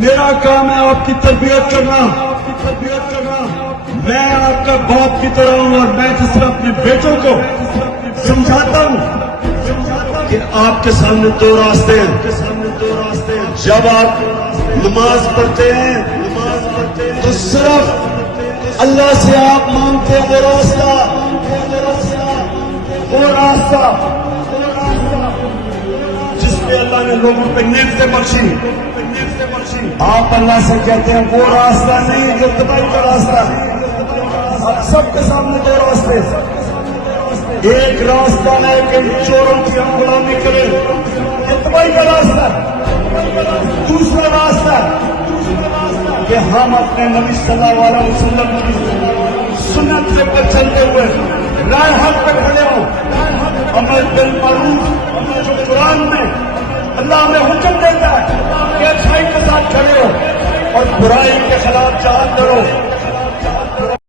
میرا کام ہے آپ کی تربیت کرنا، میں آپ کا باپ کی طرح ہوں، اور میں جس طرح اپنے بیٹوں کو سمجھاتا ہوں کہ آپ کے سامنے دو راستے ہیں، جب آپ نماز پڑھتے ہیں تو صرف اللہ سے آپ مانگتے ہیں وہ راستہ جس پہ اللہ نے لوگوں پہ نعمتیں بخشی، آپ اللہ سے کہتے ہیں وہ راستہ نہیں جو تباہی کا راستہ ہے۔ اب سب کے سامنے دو راستے، ایک راستہ ہے کہ چوروں کی ہم غلامی کریں، یہ تباہی کا راستہ ہے۔ دوسرا راستہ کہ ہم اپنے نبی صلی اللہ علیہ وسلم کی سنت پر چلتے ہوئے رائے حق پہ کھڑے ہوں، امر بالمعروف جو قرآن میں اللہ ہمیں حکم دیتا ہے کہ اچھائی کے ساتھ کھڑے ہو اور برائی کے خلاف جہاد کرو،